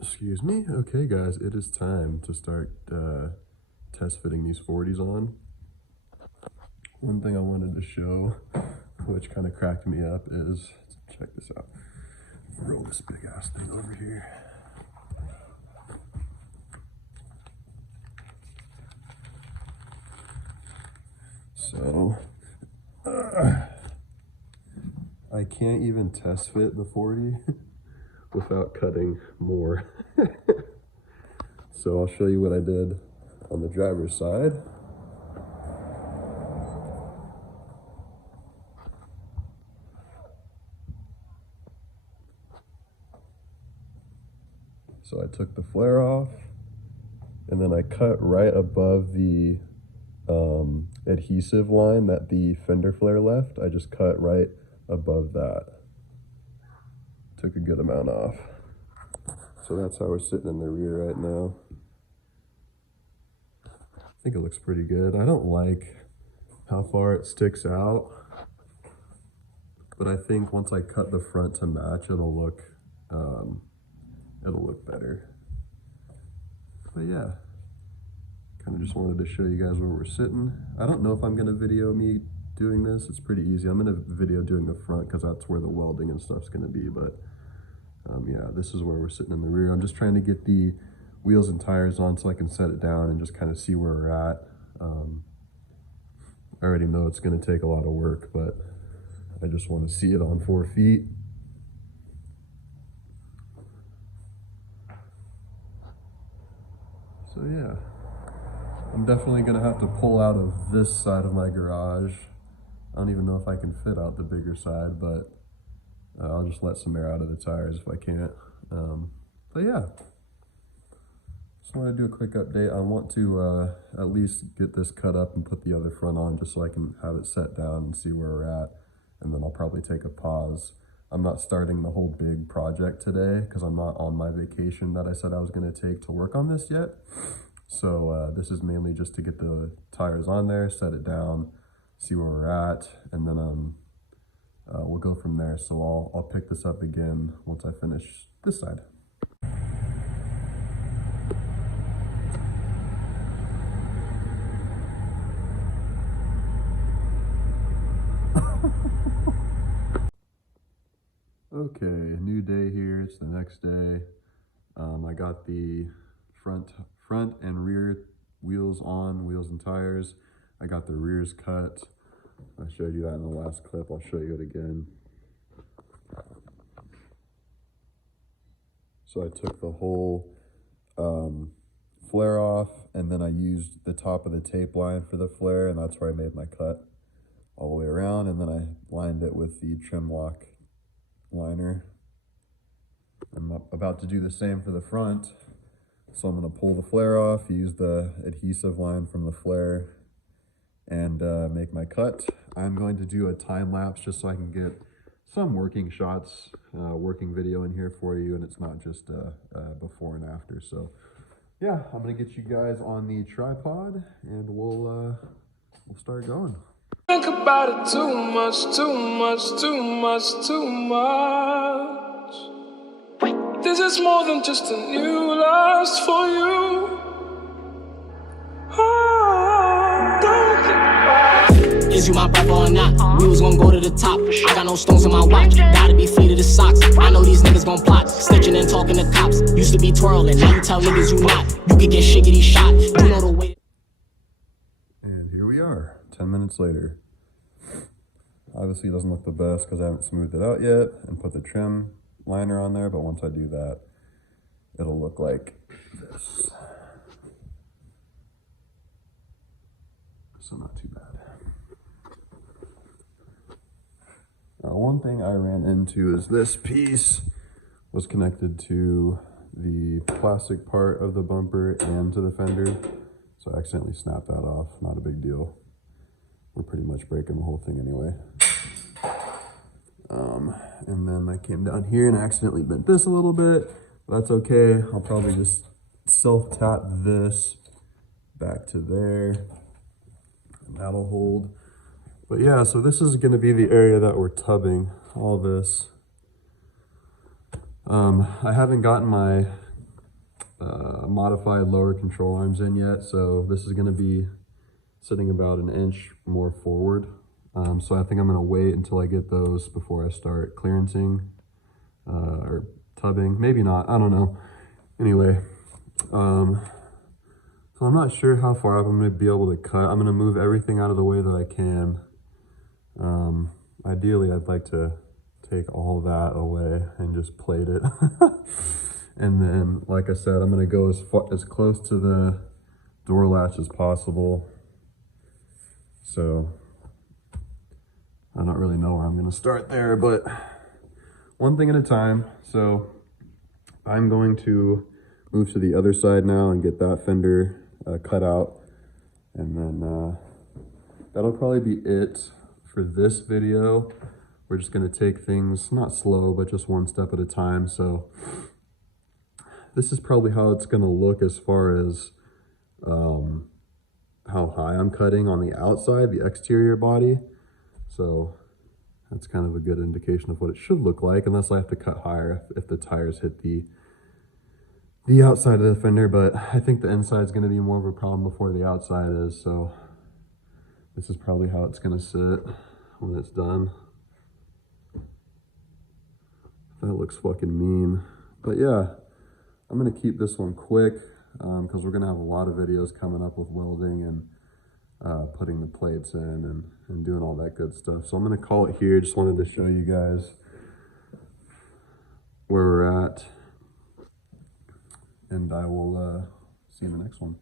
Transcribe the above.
Excuse me. Okay, guys, it is time to start test fitting these 40s on. One thing I wanted to show, which kind of cracked me up, is, check this out. Roll this big ass thing over here. So, I can't even test fit the 40 without cutting more. So I'll show you what I did on the driver's side. So I took the flare off and then I cut right above the adhesive line that the fender flare left. I just cut right above that. Took a good amount off. So that's how we're sitting in the rear right now. I think it looks pretty good. I don't like how far it sticks out, but I think once I cut the front to match, it'll look better. But yeah, kind of just wanted to show you guys where we're sitting. I don't know if I'm gonna video me doing this. It's pretty easy. I'm gonna video doing the front because that's where the welding and stuff's gonna be, but yeah, this is where we're sitting in the rear. I'm just trying to get the wheels and tires on so I can set it down and just kind of see where we're at. I already know it's going to take a lot of work, but I just want to see it on 4 feet. So yeah, I'm definitely going to have to pull out of this side of my garage. I don't even know if I can fit out the bigger side, but I'll just let some air out of the tires if I can't. But yeah, just want to do a quick update. I want to at least get this cut up and put the other front on just so I can have it set down and see where we're at. And then I'll probably take a pause. I'm not starting the whole big project today because I'm not on my vacation that I said I was going to take to work on this yet. So this is mainly just to get the tires on there, set it down, see where we're at, and then we'll go from there. So I'll pick this up again once I finish this side. Okay, new day here. It's the next day. I got the front and rear wheels on, wheels and tires. I got the rears cut. I showed you that in the last clip. I'll show you it again. So I took the whole flare off, and then I used the top of the tape line for the flare, and that's where I made my cut all the way around, and then I lined it with the trim lock liner. I'm about to do the same for the front. So I'm going to pull the flare off, use the adhesive line from the flare, and make my cut. I'm going to do a time lapse just so I can get some working shots, working video in here for you, and it's not just before and after. So yeah, I'm going to get you guys on the tripod and we'll start going. Think about it too much, too much, too much, too much. This is more than just a new lust for you. Oh, don't get back. Is you my brother or not? We was gonna go to the top. I got no stones in my watch. Gotta be free to the socks. I know these niggas gon' plot. Snitching and talking to cops. Used to be twirling. Now you tell niggas you not. You could get shiggity shot. You know the way. And here we are, 10 minutes later. Obviously it doesn't look the best because I haven't smoothed it out yet and put the trim liner on there, but once I do that, it'll look like this. So not too bad. Now, one thing I ran into is this piece was connected to the plastic part of the bumper and to the fender. So I accidentally snapped that off, not a big deal. We're pretty much breaking the whole thing anyway. And then I came down here and accidentally bent this a little bit. That's okay. I'll probably just self-tap this back to there, and that'll hold. But yeah, so this is going to be the area that we're tubbing all this. I haven't gotten my modified lower control arms in yet, so this is going to be sitting about an inch more forward. So I think I'm going to wait until I get those before I start clearancing or tubbing. Maybe not, I don't know. Anyway, so I'm not sure how far up I'm going to be able to cut. I'm going to move everything out of the way that I can. Ideally, I'd like to take all that away and just plate it. And then, like I said, I'm going to go as close to the door latch as possible. So I don't really know where I'm going to start there, but one thing at a time. So I'm going to move to the other side now and get that fender cut out. And then that'll probably be it for this video. We're just going to take things not slow, but just one step at a time. So this is probably how it's going to look as far as how high I'm cutting on the outside, the exterior body. So that's kind of a good indication of what it should look like, unless I have to cut higher if the tires hit the outside of the fender. But I think the inside is going to be more of a problem before the outside is. So this is probably how it's going to sit when it's done. That looks fucking mean. But yeah, I'm going to keep this one quick because we're going to have a lot of videos coming up with welding and putting the plates in and doing all that good stuff. So I'm going to call it here. Just wanted to show you guys where we're at. And I will see you in the next one.